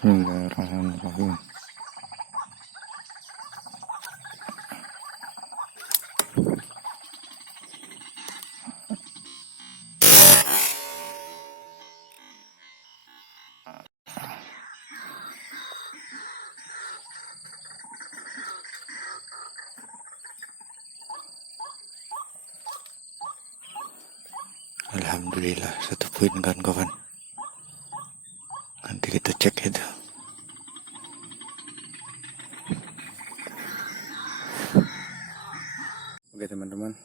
Bismillahirrahmanirrahim. Alhamdulillah, 1 poin kan kawan. Nanti kita cek itu. Oke teman-teman,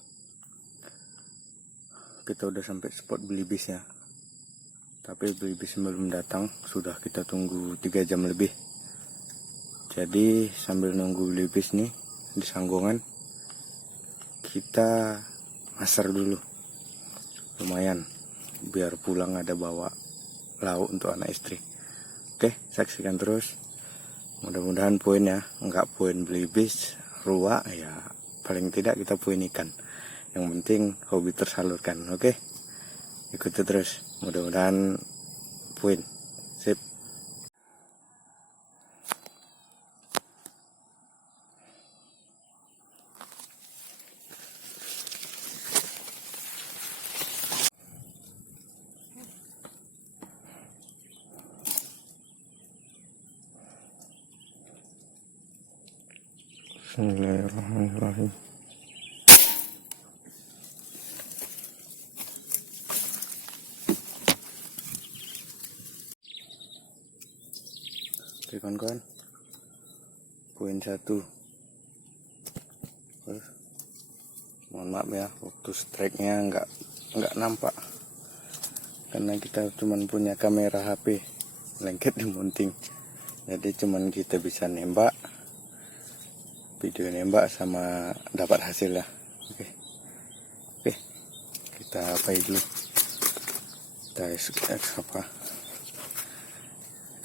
kita udah sampai spot belibis ya. Tapi belibis belum datang, sudah kita tunggu 3 jam lebih. Jadi sambil nunggu belibis nih di Sanggongan, kita asar dulu. Lumayan, biar pulang ada bawa lauk untuk anak istri. Oke, saksikan terus. Mudah-mudahan poin ya, enggak poin belibis, ruak ya. Paling tidak kita poin ikan. Yang penting hobi tersalurkan. Oke, ikuti terus. Mudah-mudahan poin. Sip. Bismillahirrahmanirrahim. Oke kawan-kawan, poin 1. Mohon maaf ya, waktu strike-nya nggak nampak karena kita cuman punya kamera HP lengket di mounting, jadi cuman kita bisa nembak, video nembak sama dapat hasil ya. Oke, kita apain dulu, kita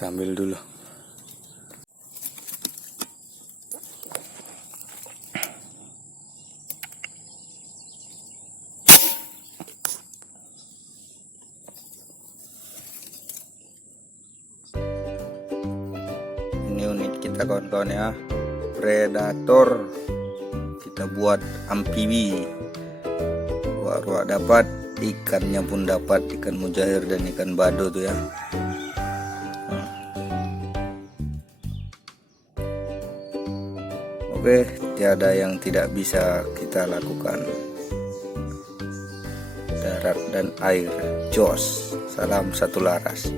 ambil dulu. Ini unik kita kawan-kawan ya. Predator kita buat amfibi. Ruak-ruak dapat, ikannya pun dapat, ikan mujair dan ikan bado tuh ya. Oke, tiada yang tidak bisa kita lakukan. Darat dan air, jos. Salam satu laras.